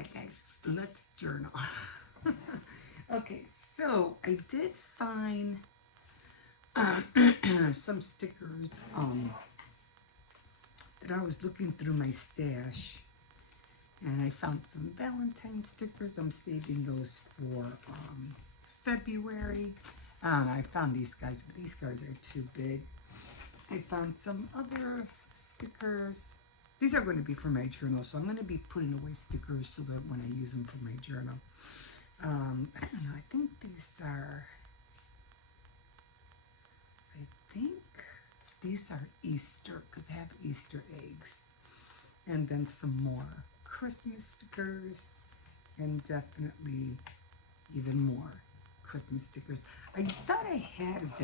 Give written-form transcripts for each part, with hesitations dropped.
right, guys, let's journal. Okay, so I did find some stickers that I was looking through my stash, and I found some Valentine stickers. I'm saving those for February. I found these guys, but these guys are too big. I found some other stickers. These are going to be for my journal, so I'm going to be putting away stickers so that when I use them for my journal. I don't know, I think these are Easter, because I have Easter eggs. And then some more Christmas stickers, and definitely even more Christmas stickers. I thought I had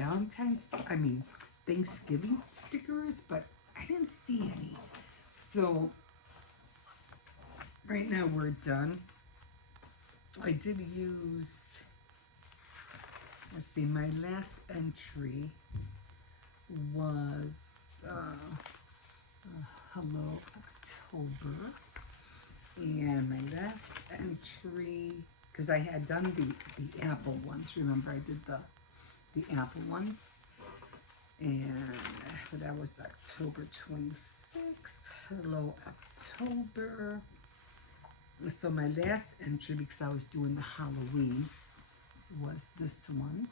Thanksgiving stickers, but I didn't see any. So right now we're done. I did use, let's see, my last entry was Hello October. And my last entry, because I had done the apple ones. Remember, I did the apple ones. And that was October 26th. Hello October. So my last entry, because I was doing the Halloween, was this one.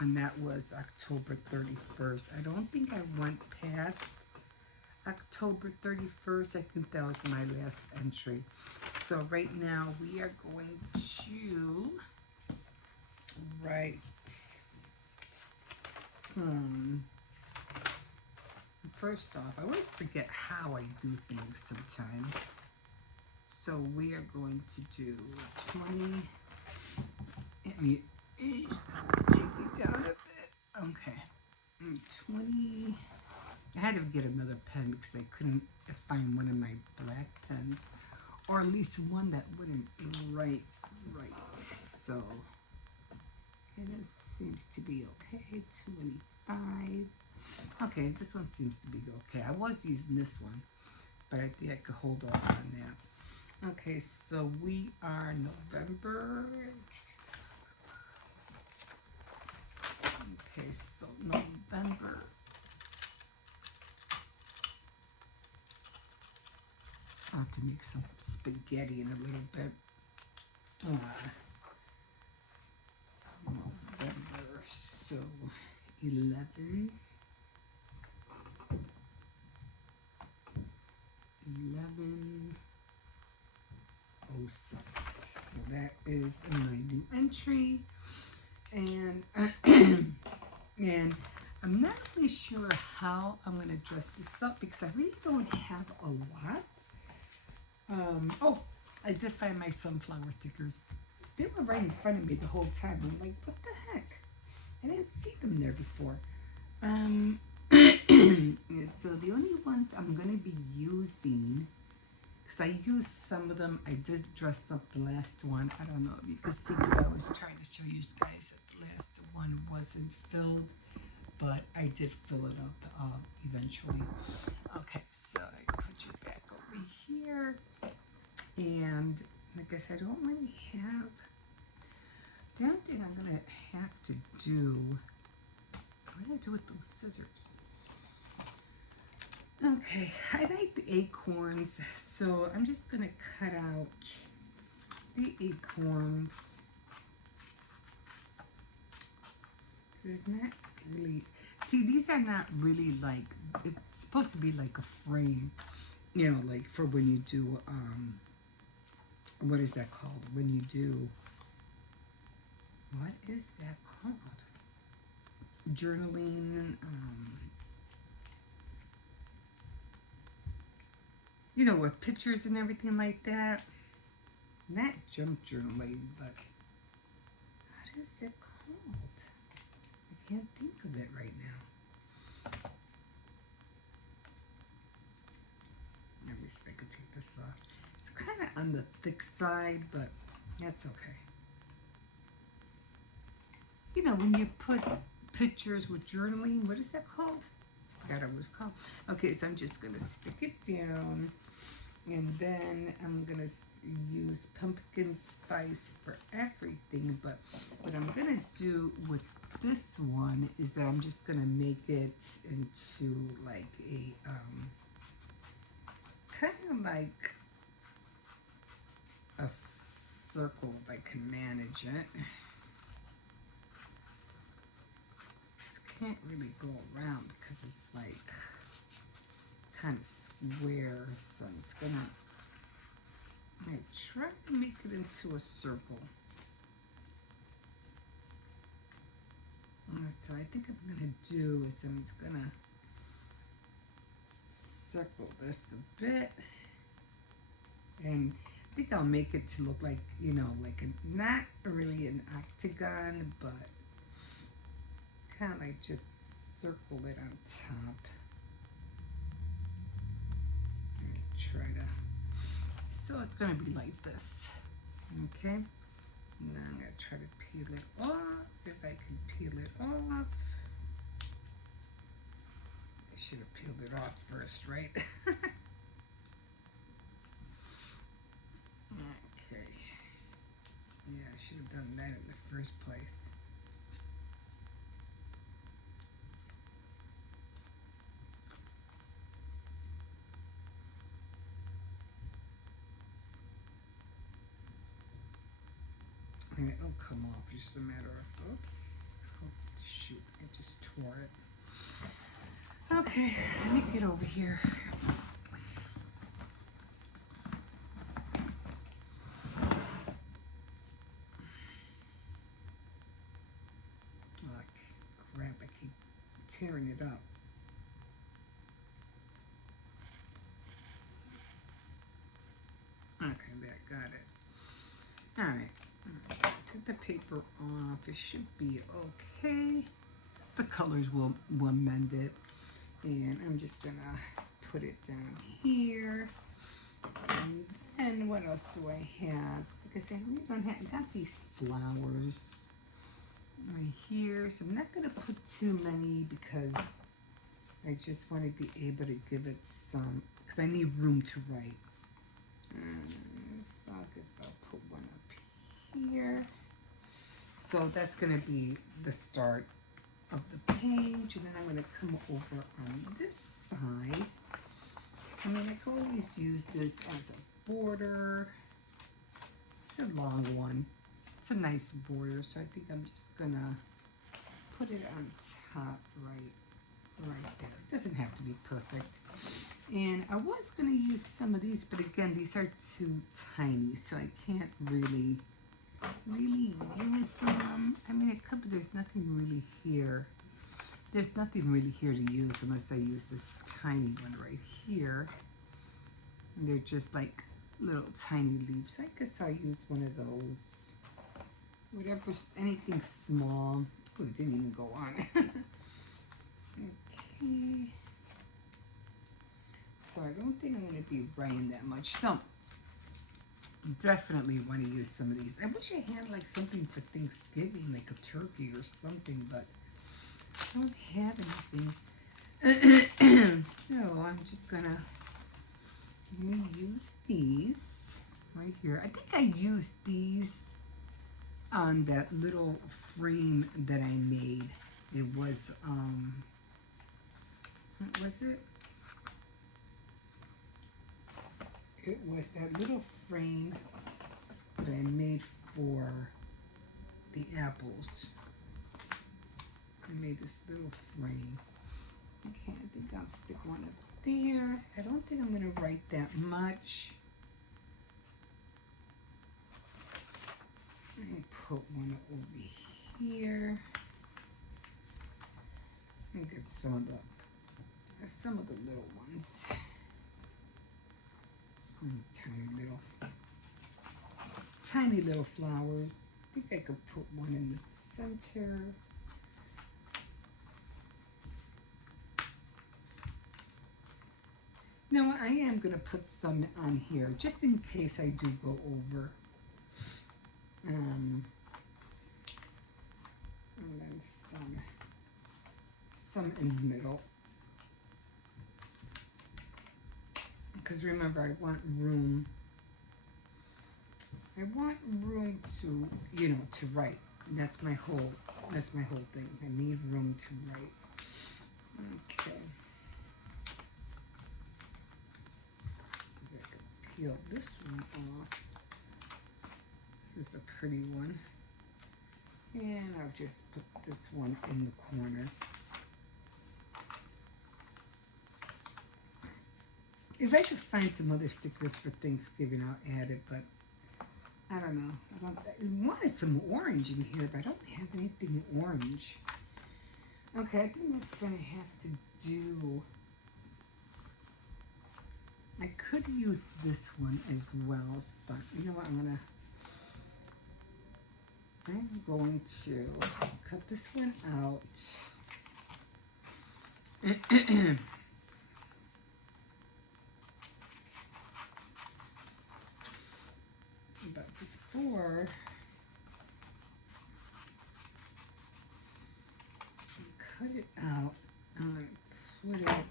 And that was October 31st. I don't think I went past October 31st. I think that was my last entry. So right now we are going to write first off, I always forget how I do things sometimes. So we are going to do 20. Let me take it down a bit. Okay. 20. I had to get another pen because I couldn't find one of my black pens, or at least one that wouldn't write right. So it seems to be okay. 25. Okay, this one seems to be okay. I was using this one, but I think I could hold off on that. Okay, so we are November. Okay, so November. I'll have to make some spaghetti in a little bit. November, so 11. 11:06. So that is my new entry. And and I'm not really sure how I'm going to dress this up because I really don't have a lot. Oh, I did find my sunflower stickers. They were right in front of me the whole time. I'm like, what the heck? I didn't see them there before. So the only ones I'm going to be using, because I used some of them, I did dress up the last one. I don't know if you can see, because I was trying to show you guys that the last one wasn't filled, but I did fill it up eventually. Okay, so I put you back over here. And like I said, I don't really have, the only thing I'm going to have to do, what do I do with those scissors? Okay, I like the acorns, so I'm just going to cut out the acorns. It's not really, see, these are not really like, it's supposed to be like a frame, you know, like for when you do, what is that called? When you do, what is that called? Journaling, you know, with pictures and everything like that. Not junk journaling, but what is it called? I can't think of it right now. Let me see if I can take this off. It's kind of on the thick side, but that's okay. You know, when you put pictures with journaling, what is that called? I forgot what it was called. Okay, so I'm just going to stick it down. And then I'm gonna use pumpkin spice for everything, but what I'm gonna do with this one is that I'm just gonna make it into like a kind of like a circle if I can manage it. Just can't really go around because it's like kind of square, so I'm just gonna try to make it into a circle. So I think I'm gonna do is I'm just gonna circle this a bit, and I think I'll make it to look like, you know, like not really an octagon, but kind of like just circle it on top. And try to, so it's gonna be like this, okay? Now I'm gonna try to peel it off, if I can peel it off. I should have peeled it off first, right? Okay. Yeah, I should have done that in the first place. And it'll come off, just a matter of, oops, oh, shoot, I just tore it. Okay, let me get over here. Oh, crap, I keep tearing it up. Okay, there, got it. All right, took the paper off. It should be okay. The colors will mend it. And I'm just gonna put it down here. And then what else do I have? Like I said, we don't have, I got these flowers right here. So I'm not gonna put too many because I just want to be able to give it some, because I need room to write. So I guess I'll put one up here. So that's gonna be the start of the page, and then I'm going to come over on this side. I mean, I can always use this as a border. It's a long one. It's a nice border, so I think I'm just going to put it on top right there. It doesn't have to be perfect. And I was going to use some of these, but again, these are too tiny, so I can't really use them. I mean, it could, but there's nothing really here. There's nothing really here to use unless I use this tiny one right here. And they're just like little tiny leaves. I guess I'll use one of those. Whatever, anything small. Oh, it didn't even go on. Okay. So I don't think I'm going to be writing that much. So definitely want to use some of these. I wish I had like something for Thanksgiving, like a turkey or something, but I don't have anything. So I'm just gonna use these right here. I think I used these on that little frame that I made. It was what was it? It was that little frame that I made for the apples. I made this little frame. Okay, I think I'll stick one up there. I don't think I'm going to write that much. Let me put one over here. And get some of the little ones. Tiny little flowers. I think I could put one in the center. You know what, I am going to put some on here just in case I do go over. And then some in the middle. Because remember, I want room to, to write. That's my whole thing. I need room to write. Okay. I can peel this one off. This is a pretty one. And I'll just put this one in the corner. If I could find some other stickers for Thanksgiving, I'll add it, but I don't know. I wanted some orange in here, but I don't have anything orange. Okay, I think that's going to have to do. I could use this one as well, but you know what? I'm going to cut this one out. But before I cut it out, I'm going to put it.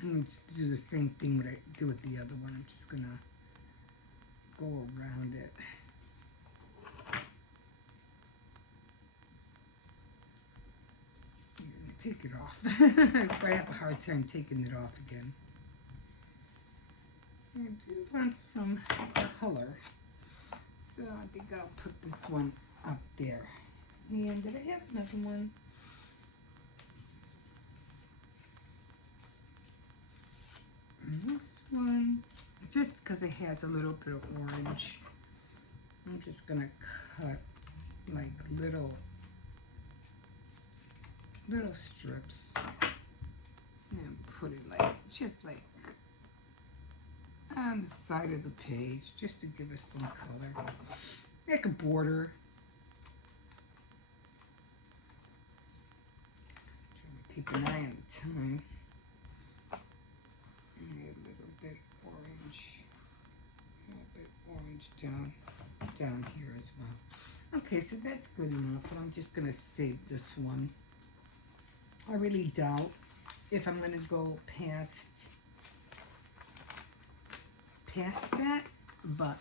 I'm going to do the same thing what I do with the other one. I'm just going to go around it. I'm going to take it off. I have a hard time taking it off again. I do want some color, so I think I'll put this one up there. And did I have another one? And this one, just because it has a little bit of orange, I'm just gonna cut like little strips and put it just like on the side of the page, just to give us some color, like a border. Trying to keep an eye on the time. And a little bit orange down here as well. Okay, so that's good enough. But I'm just gonna save this one. I really doubt if I'm gonna go past that, but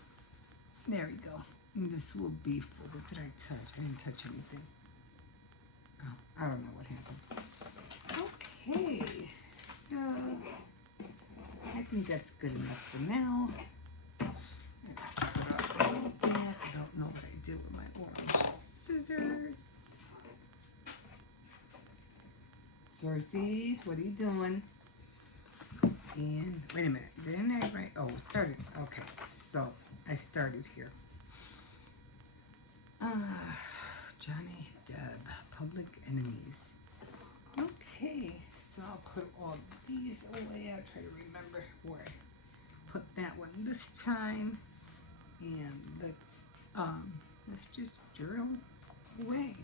there we go. And this will be full. What did I touch? I didn't touch anything. Oh, I don't know what happened. Okay, so I think that's good enough for now. Cut off this back. I don't know what I did with my orange scissors. Sorcies, what are you doing? And wait a minute, didn't I write? Oh, it started. Okay, so I started here. Johnny Depp, Public Enemies. Okay, so I'll put all these away. I'll try to remember where I put that one this time. And let's just journal away.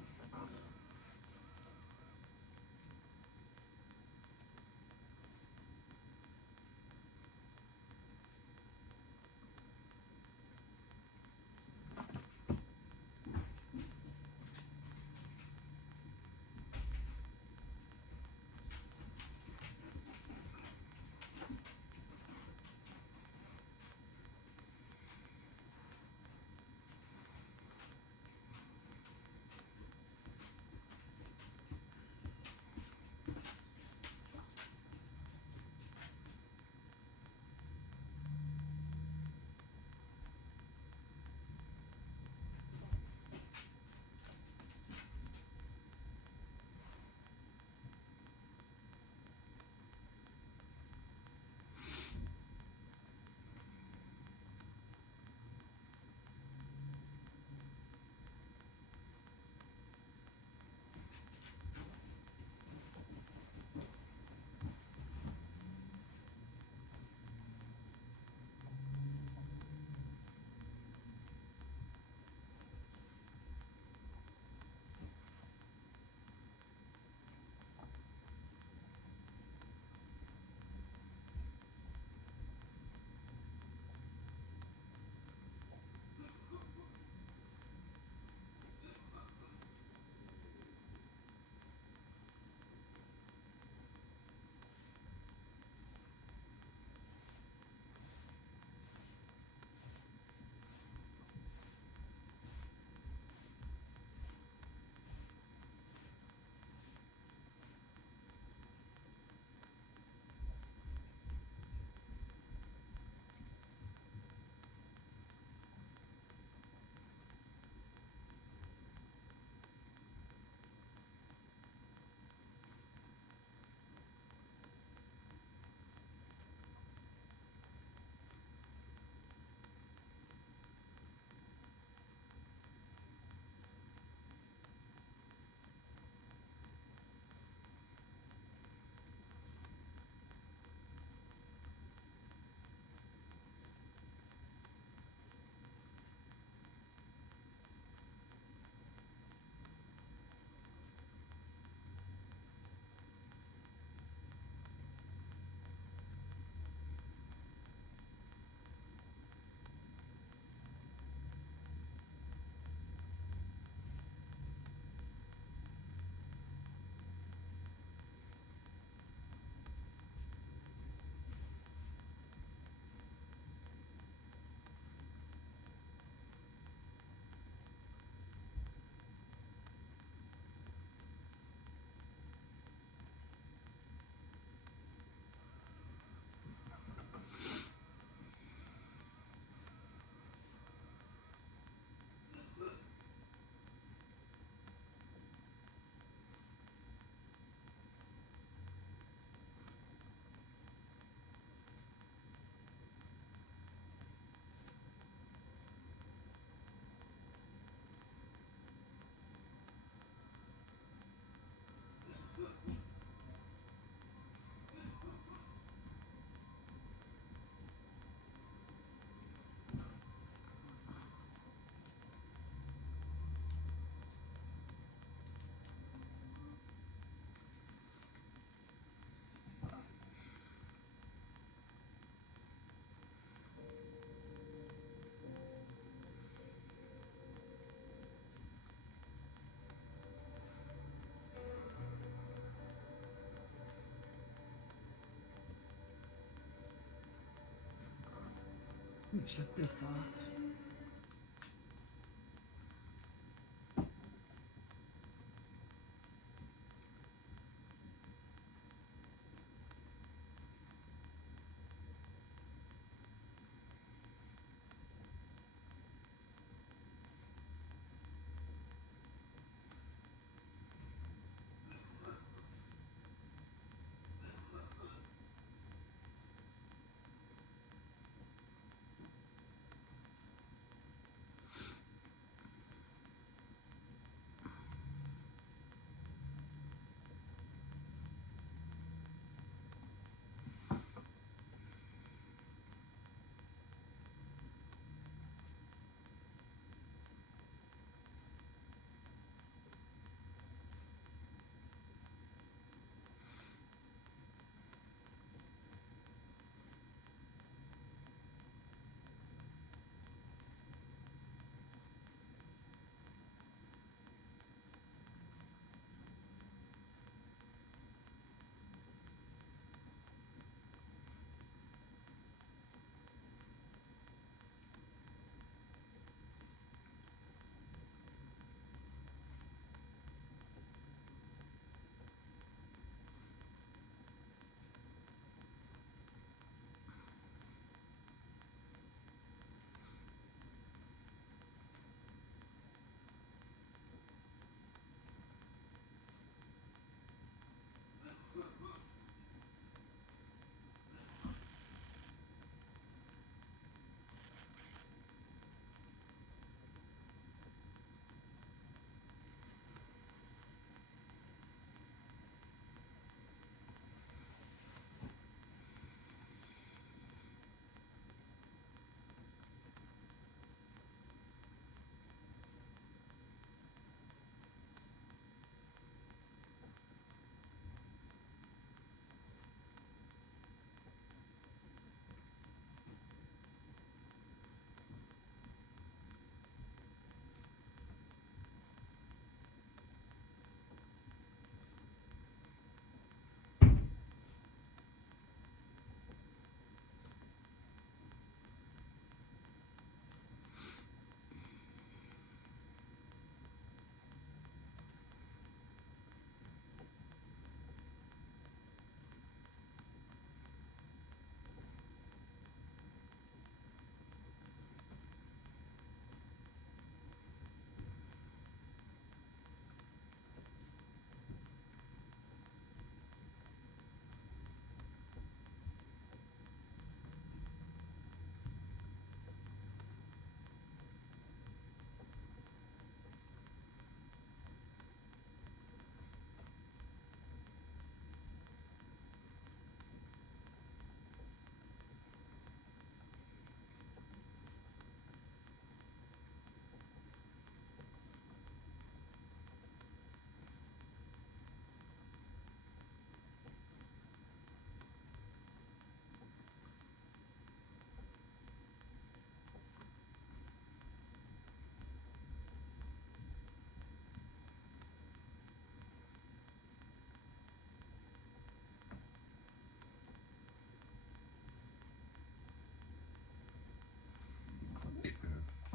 Let me shut this off.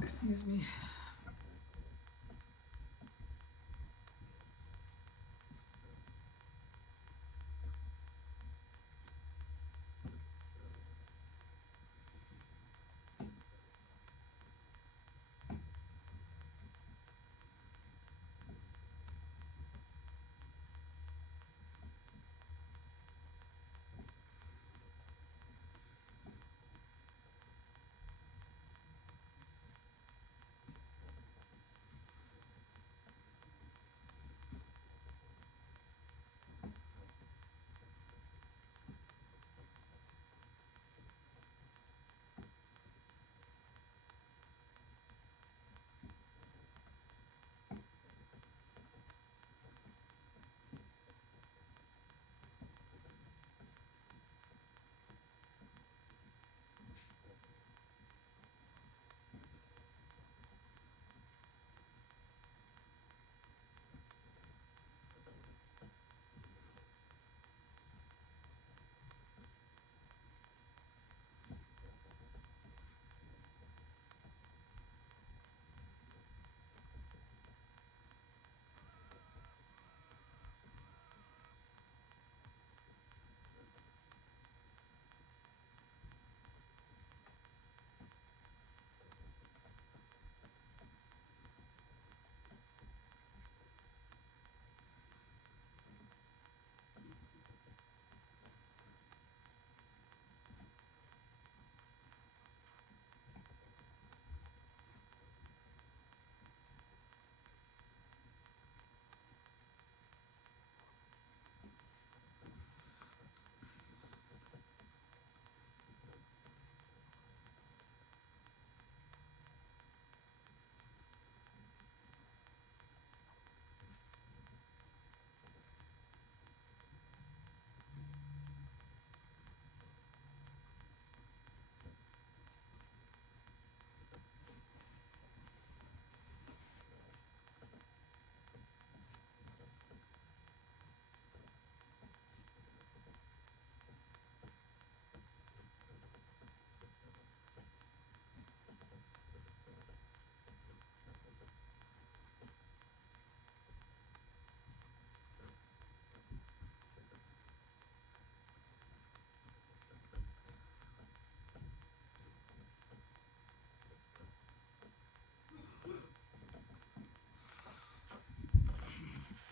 Excuse me.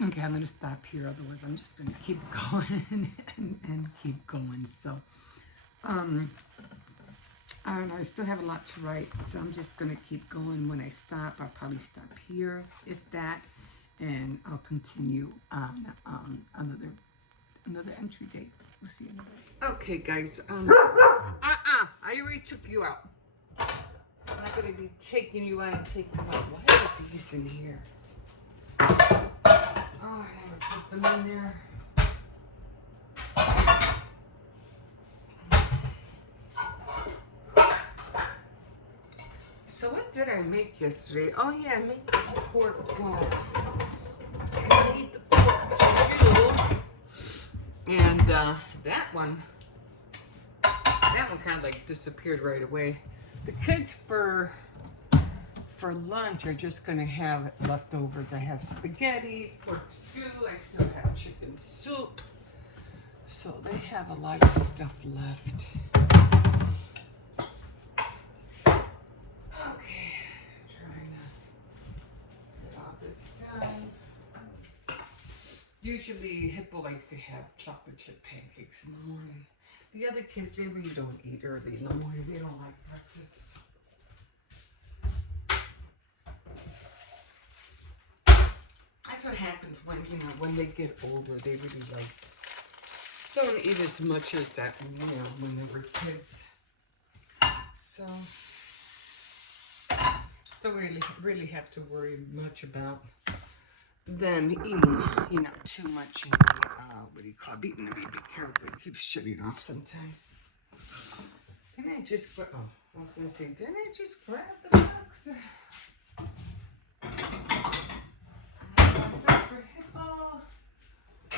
Okay, I'm gonna stop here, otherwise I'm just gonna keep going and keep going. So, I don't know, I still have a lot to write, so I'm just gonna keep going. When I stop, I'll probably stop here, if that, and I'll continue on another entry date. We'll see another day. Okay, guys, I already took you out. I'm not gonna be taking you out and taking you out. Why are these in here? Oh, I never put them in there. So what did I make yesterday? Oh yeah, I made the pork. I made the pork stew, and that one kind of like disappeared right away. The kids for lunch are just gonna have leftovers. I have spaghetti, pork stew. I still have chicken soup. So they have a lot of stuff left. Okay, trying to get all this done. Usually Hippo likes to have chocolate chip pancakes in the morning. The other kids, they really don't eat early in the morning. They don't like breakfast. That's what happens when they get older. They really don't eat as much as that, when they were kids. So don't really have to worry much about them eating, too much in the, what do you call it, beating the baby. Careful, it keeps shutting off sometimes. Didn't I just grab, I was going to say, didn't I just grab the box? Stuff for Hippo. I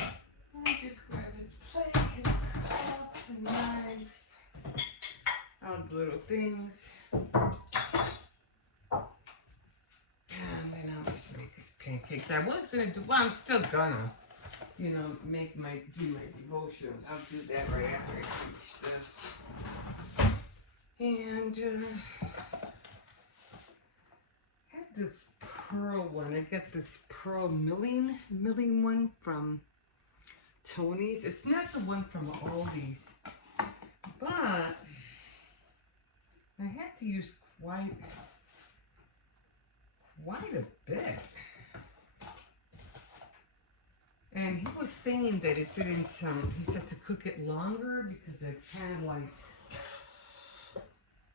just grab his plate, his cup, the knife, all the little things. And then I'll just make his pancakes. I was gonna do, I'm still gonna, do my devotionals. I'll do that right after I finish this. And I had this pearl one. I got this pearl milling one from Tony's. It's not the one from Aldie's, but I had to use quite a bit. And he was saying that it didn't, he said to cook it longer because it kind of like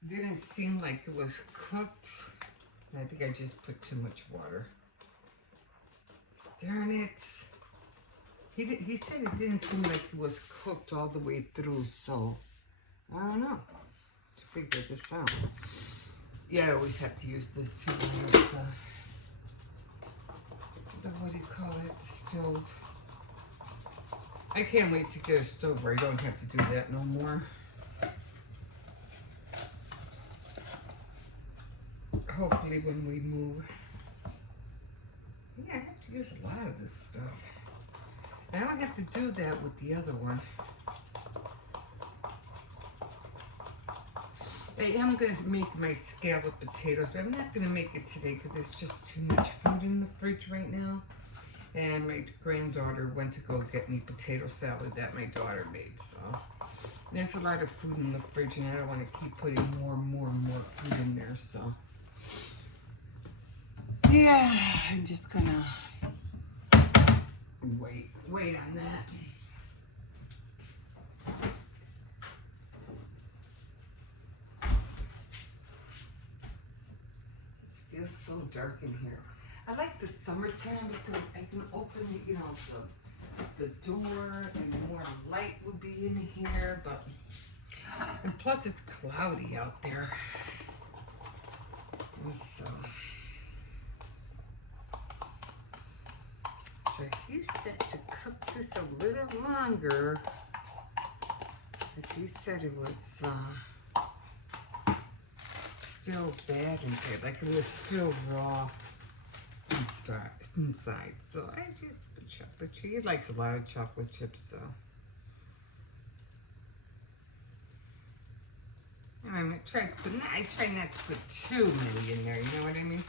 didn't seem like it was cooked. And I think I just put too much water. Darn it. He said it didn't seem like it was cooked all the way through, so I don't know. To figure this out. Yeah, I always have to use this too. The what do you call it? The stove. I can't wait to get a stove where I don't have to do that no more. Hopefully when we move. Yeah, I have to use a lot of this stuff. I don't have to do that with the other one. I am going to make my scalloped potatoes, but I'm not going to make it today because there's just too much food in the fridge right now. And my granddaughter went to go get me potato salad that my daughter made. So there's a lot of food in the fridge and I don't want to keep putting more food in there. So yeah, I'm just going to wait on that. Feels so dark in here. I like the summertime because I can open, the door and more light would be in here, and plus it's cloudy out there. So he's set to cook this a little longer, as he said it was still bad inside, like it was still raw inside. So I just put chocolate chip. He likes a lot of chocolate chips, so I try not to put too many in there, you know what I mean?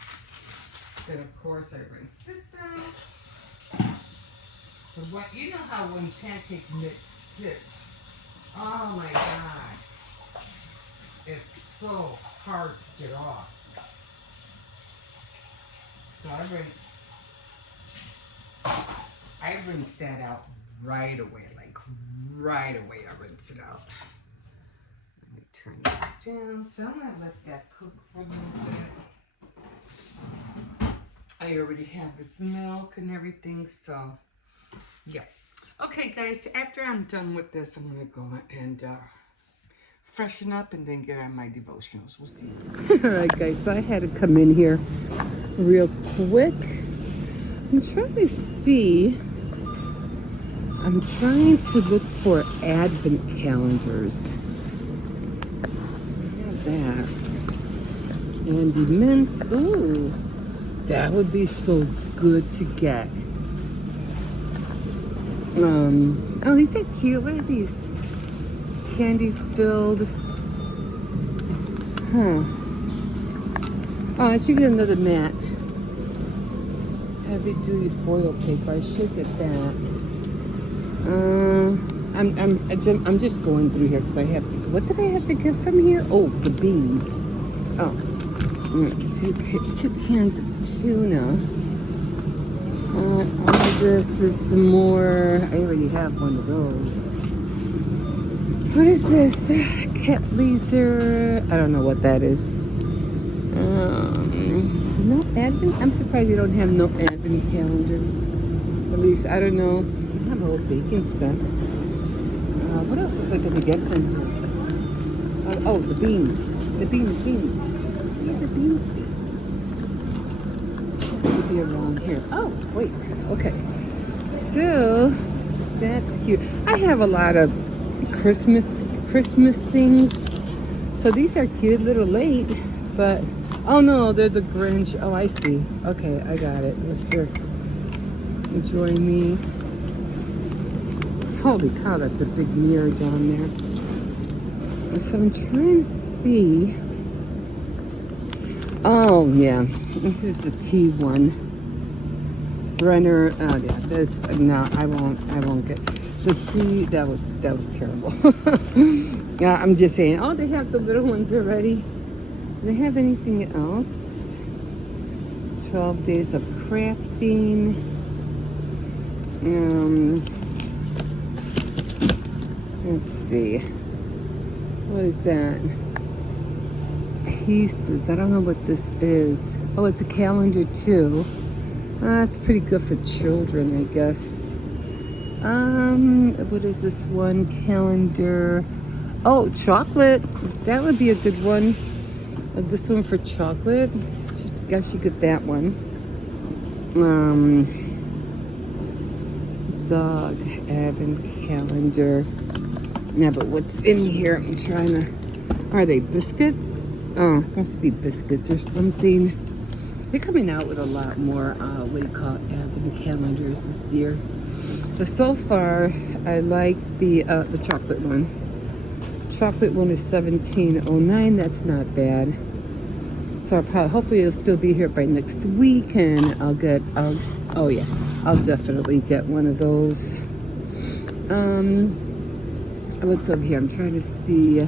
Then of course I rinse this out. But what, you know how when pancake mix sits, oh my God, it's so hard to get off. So I rinse that out right away, like right away I rinse it out. Let me turn this down. So I'm gonna let that cook for a little bit. I already have this milk and everything, so yeah. Okay guys, after I'm done with this, I'm gonna go and freshen up and then get on my devotionals. We'll see. Alright guys, so I had to come in here real quick. I'm trying to see, I'm trying to look for advent calendars. I have that. Andy mints. Ooh, that would be so good to get. Oh, these are cute. What are these? Candy filled. Huh. Oh, I should get another mat. Heavy duty foil paper. I should get that. I'm just going through here because I have to. What did I have to get from here? Oh, the beans. Oh, two cans of tuna. All this is some more. I already have one of those. What is this? Cat laser. I don't know what that is. No advent. I'm surprised you don't have no advent calendars. At least I don't know. I have a whole baking set. What else was I gonna get from here? Oh, the beans. The beans. Where did the beans be? Be around here. Oh, wait. Okay. So that's cute. I have a lot of Christmas things. So these are cute. A little late, but oh no, they're the Grinch. Oh, I see. Okay, I got it. What's this? Enjoy me. Holy cow, that's a big mirror down there. So I'm trying to see. Oh yeah, this is the tea one. Brenner. Oh yeah, this. No, I won't get the tea. That was terrible. Yeah, I'm just saying. Oh, they have the little ones already. Do they have anything else? 12 days of crafting. Let's see. What is that? Pieces. I don't know what this is. Oh, it's a calendar too. It's pretty good for children, I guess. What is this one? Calendar. Oh, chocolate. That would be a good one. This one for chocolate. I should get that one. Dog advent calendar. Yeah, but what's in here? I'm trying to. Are they biscuits? Oh, must be biscuits or something. They're coming out with a lot more, what do you call it, advent calendars this year. But so far, I like the chocolate one. Chocolate one is $17.09. That's not bad. So hopefully it'll still be here by next week, and I'll definitely get one of those. What's up here? I'm trying to see.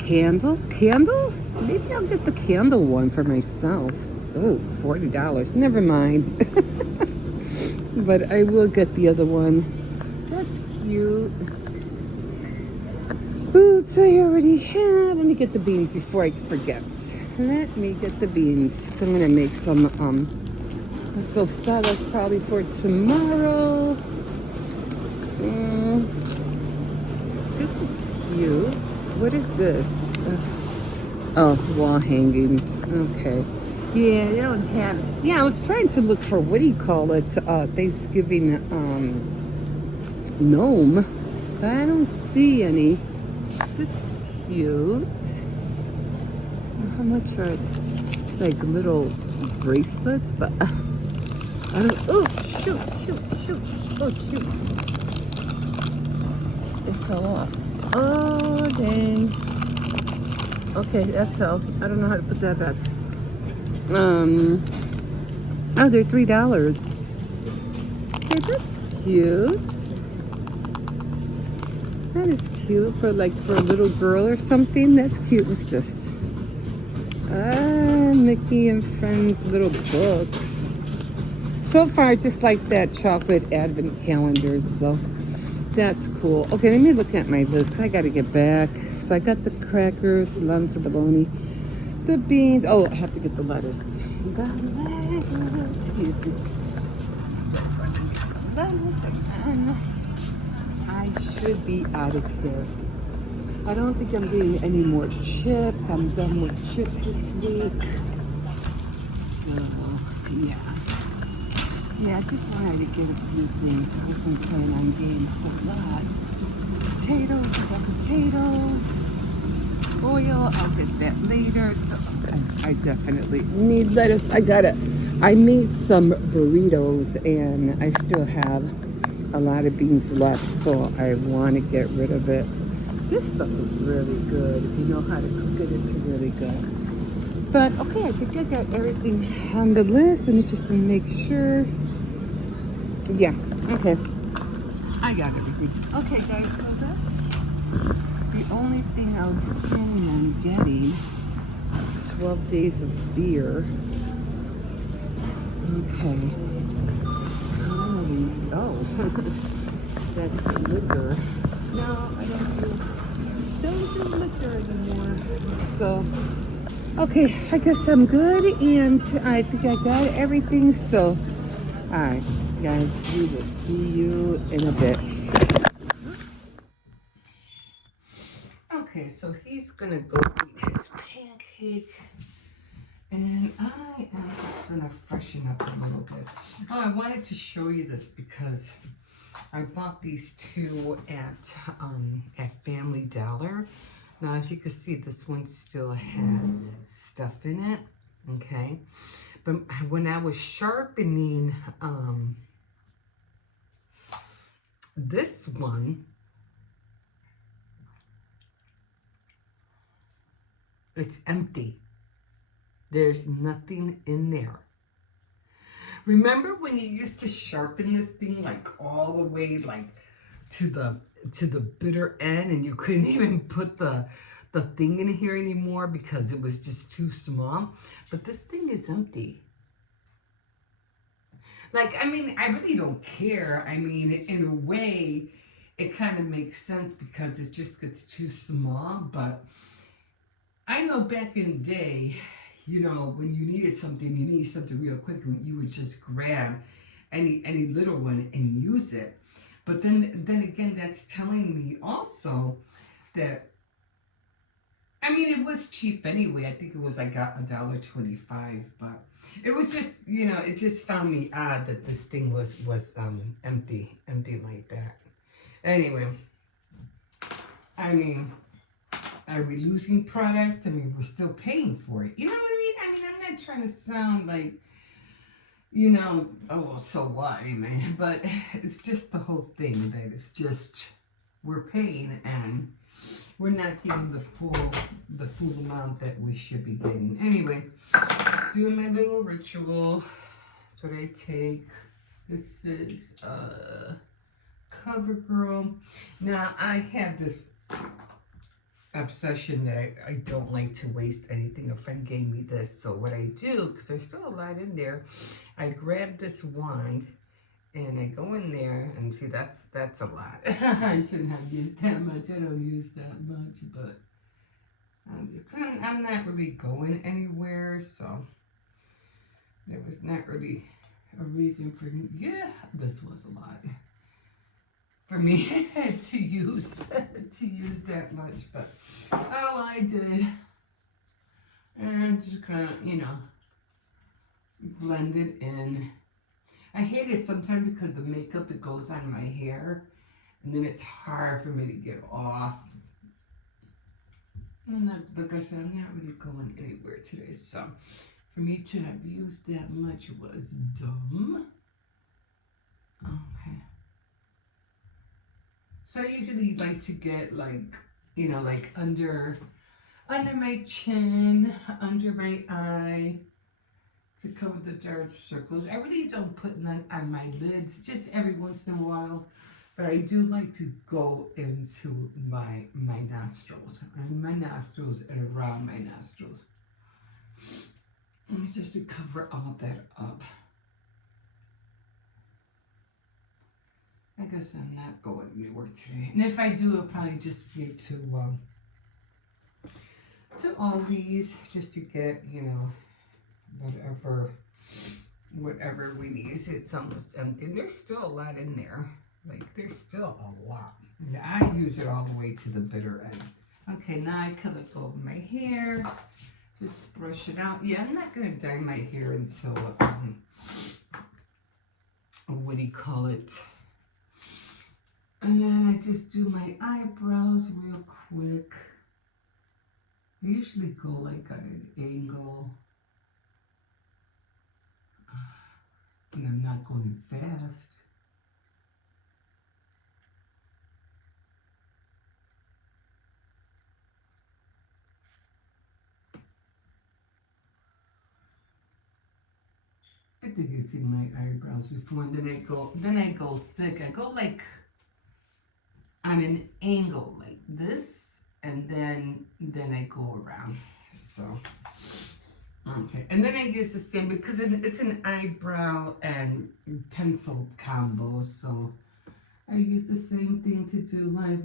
Candles? Maybe I'll get the candle one for myself. Oh, $40. Never mind. But I will get the other one. That's cute. Boots I already have. Let me get the beans before I forget. Let me get the beans. So I'm gonna make some tostadas probably for tomorrow. This is cute. What is this? Oh, wall hangings. Okay. Yeah, they don't have. Yeah, I was trying to look for, what do you call it? Thanksgiving gnome. But I don't see any. This is cute. How much are they? Like little bracelets? But I don't. Oh, shoot. Oh, shoot. It fell off. Oh, dang. Okay, that fell. I don't know how to put that back. Oh, they're $3. Okay, that's cute. That is cute for for a little girl or something. That's cute. What's this? Mickey and Friends little books. So far, I just like that chocolate advent calendar, so that's cool. Okay, let me look at my list. I gotta get back. So I got the crackers, lunch for the bologna, the beans. Oh, I have to get the lettuce. The lettuce, excuse me. The lettuce again. I should be out of here. I don't think I'm getting any more chips. I'm done with chips this week. So, yeah. Yeah, I just wanted to get a few things. I wasn't planning on getting a whole lot. Potatoes, I got potatoes. Oil, I'll get that later. I definitely need lettuce. I made some burritos and I still have a lot of beans left, so I want to get rid of it. This stuff is really good. If you know how to cook it, it's really good. But okay, I think I got everything on the list. Let me just make sure. Yeah, okay. I got everything. Okay, guys, so that's the only thing I was planning on getting. 12 days of beer. Okay. Cannabis. Oh, that's liquor. No, I don't do liquor anymore. So, okay, I guess I'm good, and I think I got everything. So, all right, guys, we will see you in a bit. Okay, so he's gonna go eat his pancake. And I am just gonna freshen up a little bit. Oh, I wanted to show you this because I bought these two at Family Dollar. Now, as you can see, this one still has stuff in it. Okay, but when I was sharpening this one, it's empty. There's nothing in there. Remember when you used to sharpen this thing like all the way like to the bitter end, and you couldn't even put the thing in here anymore because it was just too small? But this thing is empty. Like, I mean, I really don't care. I mean, in a way, it kind of makes sense because it just gets too small. But I know back in the day, when you needed something real quick, you would just grab any little one and use it. But then again, that's telling me also that, I mean, it was cheap anyway. I think it was like $1.25, but it was just, it just found me odd that this thing was empty like that. Anyway, I mean, are we losing product? I mean, we're still paying for it. You know what I mean? I mean, I'm not trying to sound like, oh, well, so what? I mean, but it's just the whole thing that it's just, we're paying and we're not getting the full amount that we should be getting. Anyway, doing my little ritual. That's what I take. This is CoverGirl. Now, I have this obsession that I don't like to waste anything. A friend gave me this, so what I do, because there's still a lot in there, I grab this wand and I go in there and see that's a lot. I shouldn't have used that much. I don't use that much, but I'm not really going anywhere, so there was not really a reason for me. Yeah, this was a lot for me to use that much, but oh, I did, and just kind of blend it in. I hate it sometimes because the makeup, it goes on my hair, and then it's hard for me to get off. And like I said, I'm not really going anywhere today, so for me to have used that much was dumb. Okay. So I usually like to get like under my chin, under my eye, to cover the dark circles. I really don't put none on my lids, just every once in a while. But I do like to go into my nostrils, and around my nostrils. And just to cover all that up. I guess I'm not going anywhere today. And if I do, I'll probably just be to Aldie's just to get, whatever we need. It's almost empty. And there's still a lot in there. Like, there's still a lot. And I use it all the way to the bitter end. Okay, now I color over my hair. Just brush it out. Yeah, I'm not going to dye my hair until, what do you call it? And then I just do my eyebrows real quick. I usually go like at an angle. And I'm not going fast. I think you've seen my eyebrows before, and then I go thick. I go like on an angle like this, and then I go around. So okay, and then I use the same because it's an eyebrow and pencil combo. So I use the same thing to do my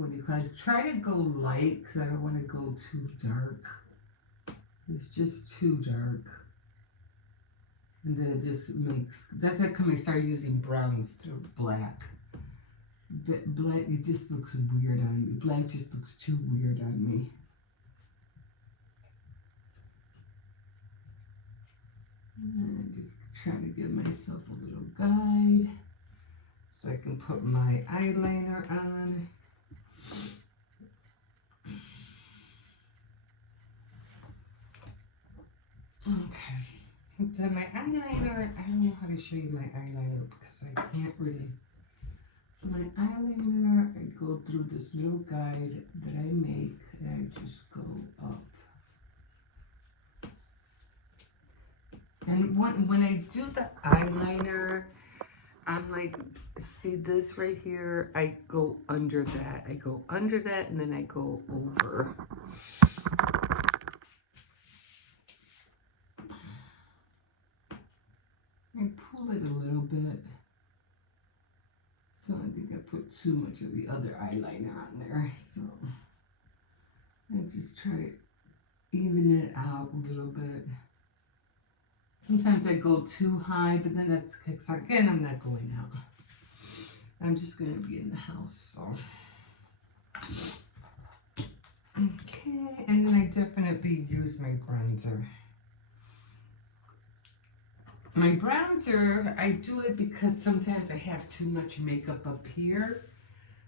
try to go light because I don't want to go too dark. It's just too dark. And then it just makes, that's how come I start using browns to black. But black, it just looks weird on me. Black just looks too weird on me. And I'm just trying to give myself a little guide so I can put my eyeliner on. Okay. So my eyeliner, I don't know how to show you my eyeliner because I can't really. So my eyeliner, I go through this little guide that I make and I just go up. And when I do the eyeliner, I'm like, see this right here? I go under that. I go under that and then I go over. I pull it a little bit. So I think I put too much of the other eyeliner on there. So I just try to even it out a little bit. Sometimes I go too high, but then that's kicks again. I'm not going out. I'm just going to be in the house. So okay, and then I definitely use my bronzer. My bronzer, I do it because sometimes I have too much makeup up here.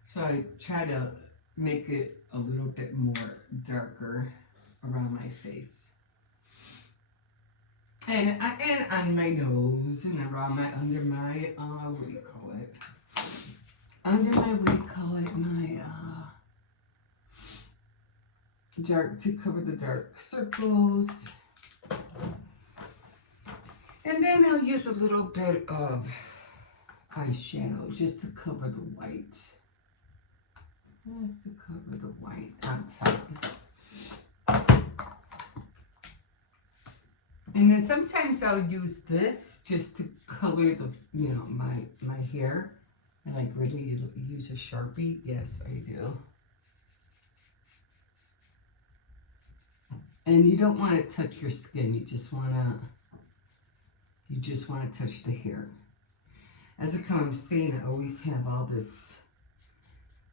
So I try to make it a little bit more darker around my face. And on my nose and around under my, what do you call it? Under my, what do you call it? My, dark, to cover the dark circles. And then I'll use a little bit of eyeshadow just to cover the white. Just to cover the white on top. And then sometimes I'll use this just to color the, my hair. I like really use a Sharpie. Yes, I do. And you don't want to touch your skin. You just want to touch the hair. As I'm saying, I always have all this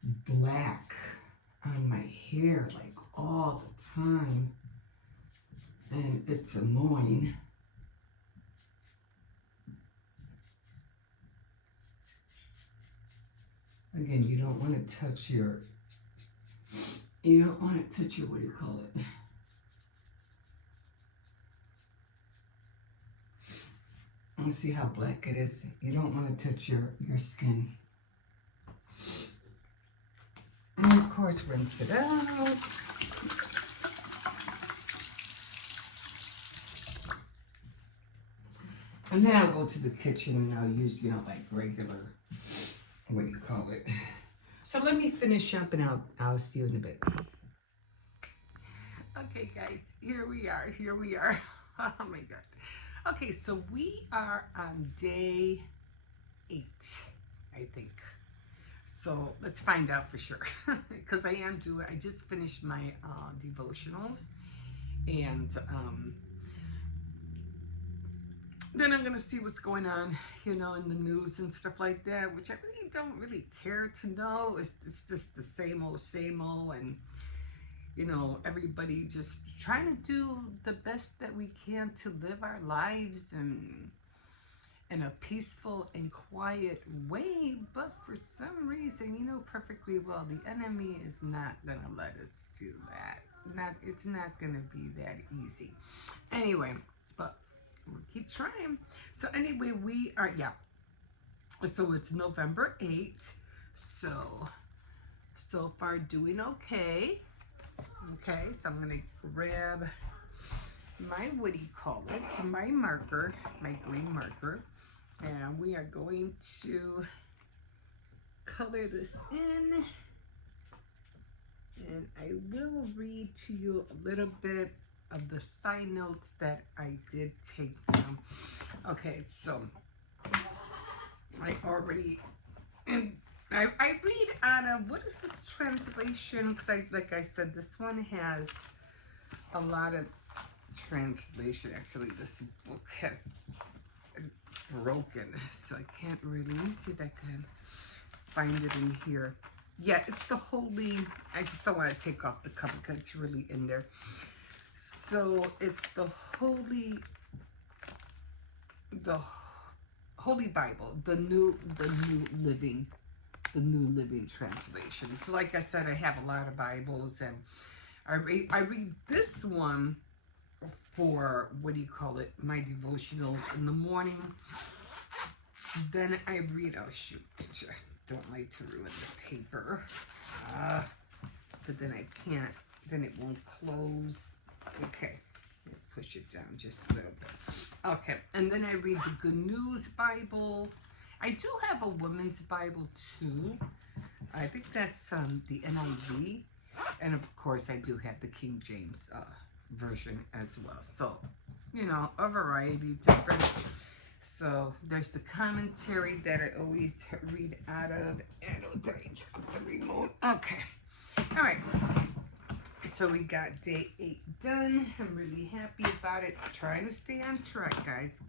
black on my hair, like all the time. And it's annoying. Again, you don't want to touch your, what do you call it? Let's see how black it is. You don't want to touch your skin. And of course, rinse it out. And then I'll go to the kitchen and I'll use, like regular, what do you call it? So let me finish up and I'll see you in a bit. Okay, guys, here we are. Here we are. Oh my God. Okay, so we are on day 8, I think. So let's find out for sure. Because I just finished my devotionals. And then I'm going to see what's going on, in the news and stuff like that, which I really don't really care to know. It's just the same old, and everybody just trying to do the best that we can to live our lives and in a peaceful and quiet way. But for some reason, you know perfectly well, the enemy is not going to let us do that. It's not going to be that easy. Anyway, but we'll keep trying. So anyway, we are, yeah. So it's November 8th. So far doing okay. Okay, so I'm gonna grab my, what do you call it, my marker, my green marker, and we are going to color this in, and I will read to you a little bit of the side notes that I did take down. Okay, so I already, and I read out of, what is this translation? Because like I said, this one has a lot of translation. Actually, this book is broken, so I can't really. Let me see if I can find it in here. Yeah, it's the Holy. I just don't want to take off the cover because it's really in there. So it's the Holy Bible, the New Living Translation. So, like I said, I have a lot of Bibles, and I read this one for, what do you call it, my devotionals in the morning. Then I read, oh shoot, I don't like to ruin the paper, but then I can't, then it won't close. Okay, push it down just a little bit. Okay, and then I read the Good News Bible. I do have a women's Bible too. I think that's the NIV, and of course I do have the King James version as well. So, a variety different. So there's the commentary that I always read out of. And I dropped the remote. Okay. All right. So we got day 8 done. I'm really happy about it. Trying to stay on track, guys.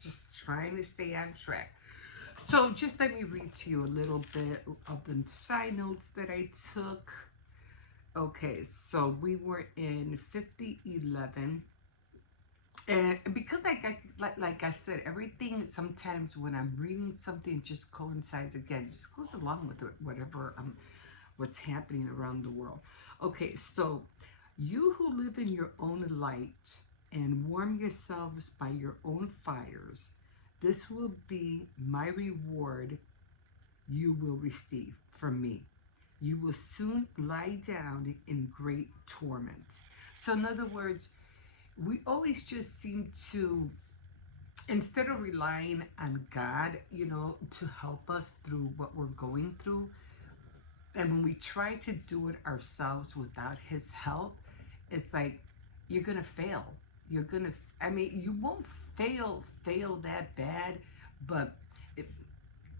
Just trying to stay on track. So just let me read to you a little bit of the side notes that I took. Okay, so we were in 50:11. And because like I said, everything sometimes when I'm reading something just coincides again, just goes along with whatever what's happening around the world. Okay, so you who live in your own light and warm yourselves by your own fires, this will be my reward you will receive from me. You will soon lie down in great torment. So in other words, we always just seem to, instead of relying on God, to help us through what we're going through, and when we try to do it ourselves without his help, it's like you're gonna fail. You won't fail that bad, but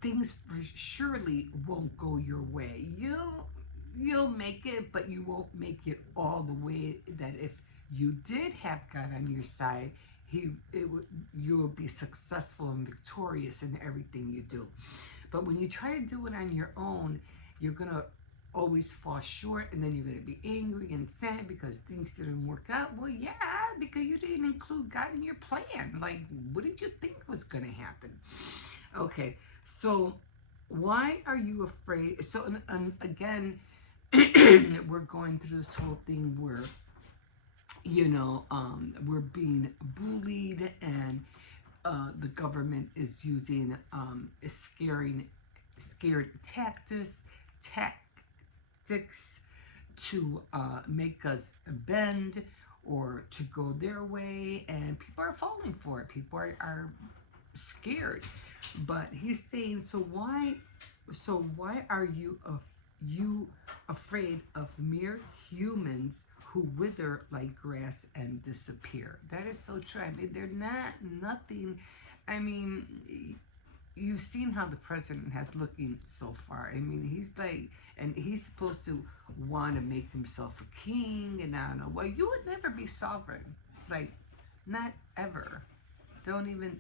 things surely won't go your way. You'll make it, but you won't make it all the way that if you did have God on your side, you will be successful and victorious in everything you do. But when you try to do it on your own, you're gonna always fall short, and then you're gonna be angry and sad because things didn't work out. Well, yeah, because you didn't include God in your plan. Like, what did you think was gonna happen? Okay, so why are you afraid? So, and again, we're going through this whole thing where we're being bullied, and the government is using scared tactics to make us bend or to go their way, and people are falling for it. People are scared. But he's saying, so why are you afraid of mere humans who wither like grass and disappear? That is so true. I mean, they're not nothing. I mean, you've seen how the president has looking so far. I mean, he's like, and he's supposed to want to make himself a king, and I don't know. Well, you would never be sovereign, like, not ever. Don't even,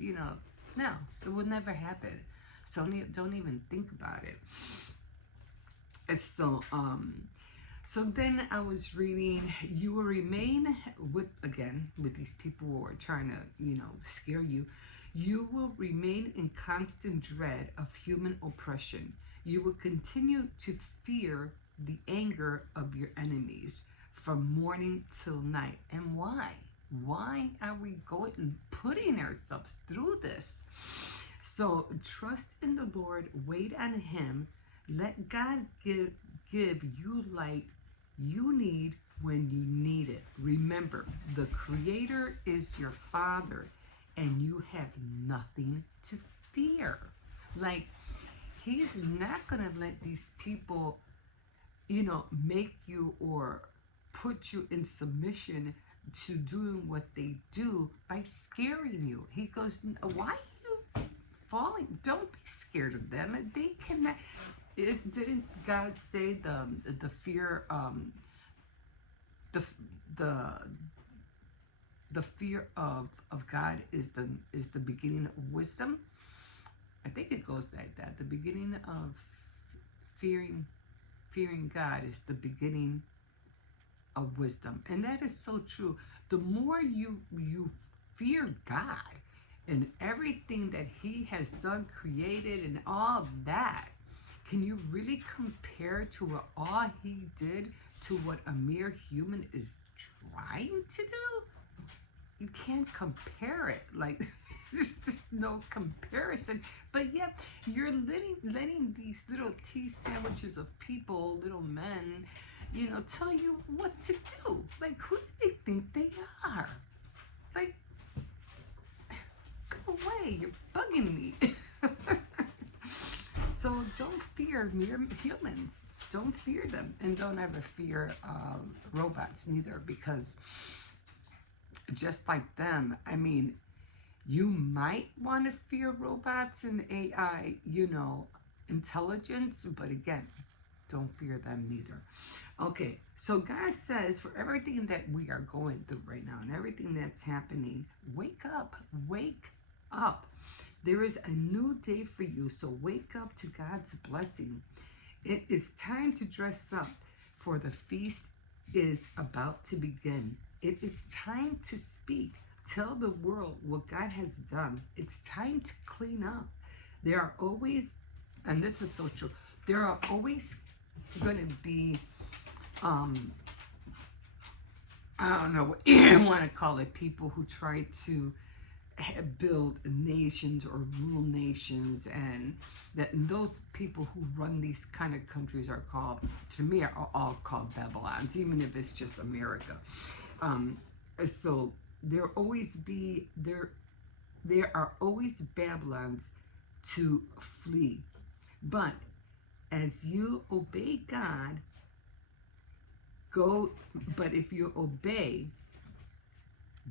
no, it would never happen. So don't even think about it. And so then I was reading, you will remain with these people who are trying to, scare you. You will remain in constant dread of human oppression. You will continue to fear the anger of your enemies from morning till night. And why? Why are we putting ourselves through this? So trust in the Lord, wait on Him. Let God give you light you need when you need it. Remember, the Creator is your Father, and you have nothing to fear. Like, He's not going to let these people, make you or put you in submission to doing what they do by scaring you. He goes, why are you falling? Don't be scared of them. They cannot. Didn't God say the fear the the fear of God is the beginning of wisdom? I think it goes like that. The beginning of fearing God is the beginning of wisdom, and that is so true. The more you fear God and everything that He has done, created, and all of that, can you really compare to what all He did to what a mere human is trying to do? You can't compare it. Like, there's just no comparison. But yet, you're letting these little tea sandwiches of people, little men, tell you what to do. Like, who do they think they are? Like, go away. You're bugging me. So don't fear mere humans. Don't fear them. And don't ever fear robots neither, because just like them, I mean, you might want to fear robots and AI, intelligence, but again, don't fear them neither. Okay, so God says, for everything that we are going through right now and everything that's happening, wake up, wake up. There is a new day for you, so wake up to God's blessing. It is time to dress up, for the feast is about to begin. It is time to speak. Tell the world what God has done. It's time to clean up. There are always, and this is so true, there are always going to be, I don't know what you want to call it, people who try to build nations or rule nations, and those people who run these kind of countries are called, to me, are all called Babylons, even if it's just America. So there are always Babylons to flee. But as you obey God, but if you obey,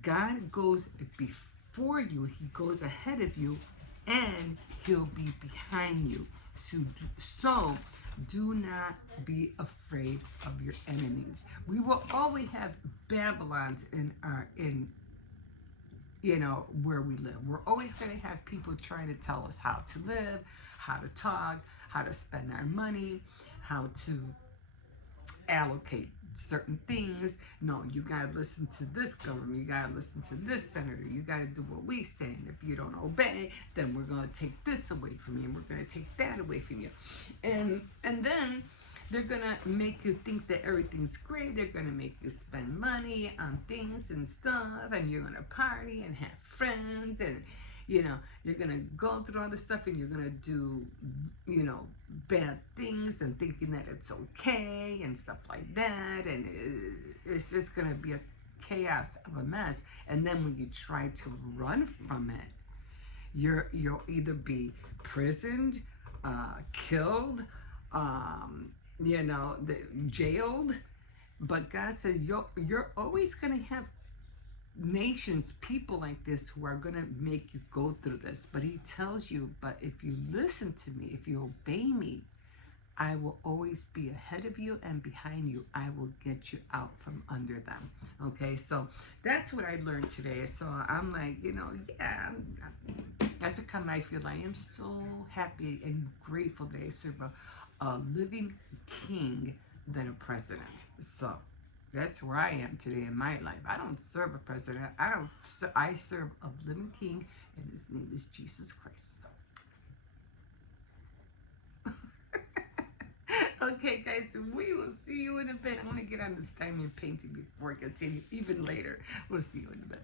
God goes before you, He goes ahead of you, and He'll be behind you. So do not be afraid of your enemies. We will always have Babylons in where we live. We're always going to have people trying to tell us how to live, how to talk, how to spend our money, how to allocate certain things. No, you gotta listen to this government, you gotta listen to this senator, you gotta do what we say, and if you don't obey, then we're gonna take this away from you, and we're gonna take that away from you. And then they're gonna make you think that everything's great. They're gonna make you spend money on things and stuff, and you're gonna party and have friends, and you're gonna go through all this stuff, and you're gonna do bad things and thinking that it's okay and stuff like that, and it's just gonna be a chaos of a mess. And then when you try to run from it, You'll either be imprisoned, killed, jailed. But God said you're always gonna have nations, people like this who are going to make you go through this. But he tells you, but if you listen to me, if you obey me, I will always be ahead of you and behind you. I will get you out from under them. Okay, so that's what I learned today. So I'm like, yeah, that's a come I feel. I am so happy and grateful that I serve a living king than a president. So that's where I am today in my life. I don't serve a president. I serve a living king, and his name is Jesus Christ. So. Okay, guys, we will see you in a bit. I want to get on this diamond painting before it gets even later. We'll see you in a bit.